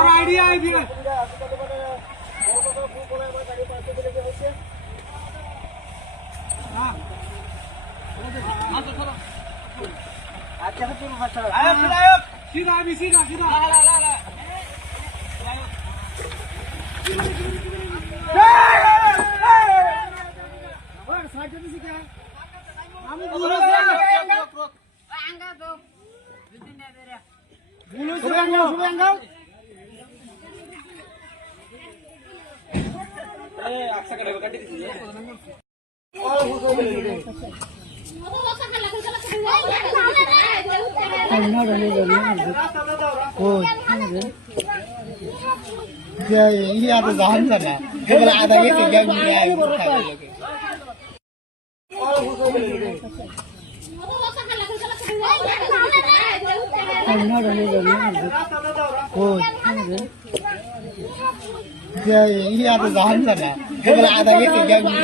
Idea idea सीधा अभी सीधा सीधा ini ada bahan sana. Kalau ada gitu jangan ini ada bahan sana. Kalau ada gitu jangan